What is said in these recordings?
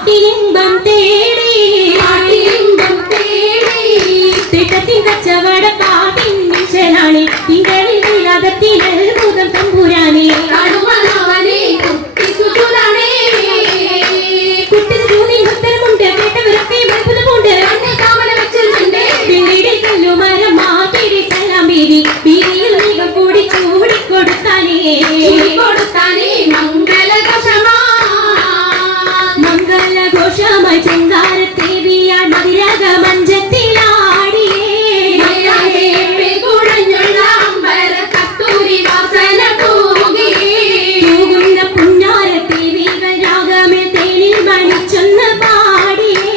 പാട്ടിലിമ്പം തേടി തിട്ടത്തിൻ കച്ചവട പാട്ടിൻ നിശനാണി തിങ്കളിൽ വിളാദത്തിൽ അത്ഭുതം തമ്പുരാനെ കുട്ടിച്ചൂനി ഉത്തരമുണ്ട് കേട്ടവരൊക്കെ അത്ഭുതമുണ്ട് പിന്നീട് കല്ലുമരം മാതിരി സലാം ബീവി ബീവിയിൽ നീകം കൂടി ചൂടിക്കൊടുത്താനേ മംഗളഘോഷമായി ചെങ്കാരത്തേവിയാൽ മതിരക മഞ്ചത്തിലാടിയേ തൂകുന്ന പുഞ്ഞാരത്തേവികൾ രാഗമിൽ തേനിൽ മണിച്ചൊന്ന് പാടിയേ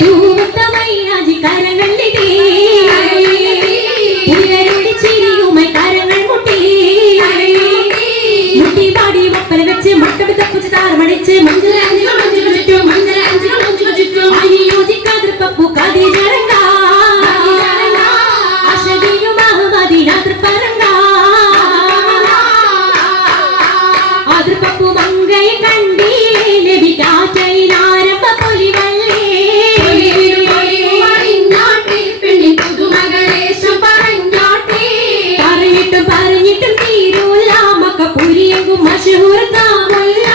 തൂവത്തമൈരാജി കരങ്ങളിലേ ഉയരുടെ ചിരിയുമായി കരങ്ങൾ മുട്ടി മുട്ടിപാടി മപ്പല വെച്ച് മട്ടം തപ്പുച്ച് താറമടിച്ച് പപ്പു കതി ജറങ്ക അശകിയും അഹമ്മദിനാത്ര പറങ്ക അതിർപ്പപ്പു മങ്കയെ കണ്ടീലേ ലഭിക്കാറ്റയിനാരംഭ പൊലിവല്ലേ പറഞ്ഞിട്ടും തീരൂല മക്ക പുരിയെങ്കും മഷഹൂർത്താമുല്ല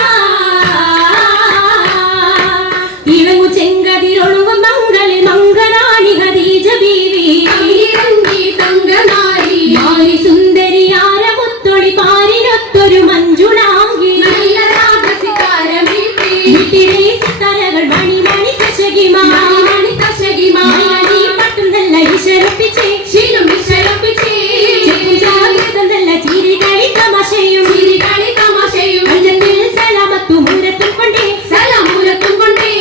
ഇളങ്ങു ചെങ്കതിരൊഴുകും മംഗളിൽ മംഗളാണി ഖദീജ ബീവി മാരി സുന്ദരിയാര മുത്തൊളി പാരിനൊത്തൊരു മഞ്ജുളാങ്കി സിത്താരകൾ മണി മണി കശകിമാണി പട്ടും നല്ല വിശരപ്പിച്ചേ നല്ല ചിരികളി തമാശയും അഞ്ചത്തിൽ സലാമത്തും മൂരത്തും കൊണ്ടേ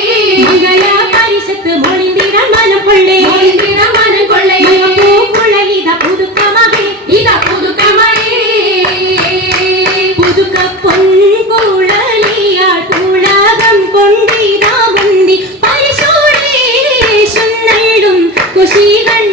മംഗള പരിഷത്ത് മൊളിന്തിടാൻ മനം കൊള്ളേ പുതുക്ക പൊൻകുഴലിയാൾ പുളകം കൊണ്ടിരാ മുന്തി പരിശോടേശും നള്ളും കുശികൾ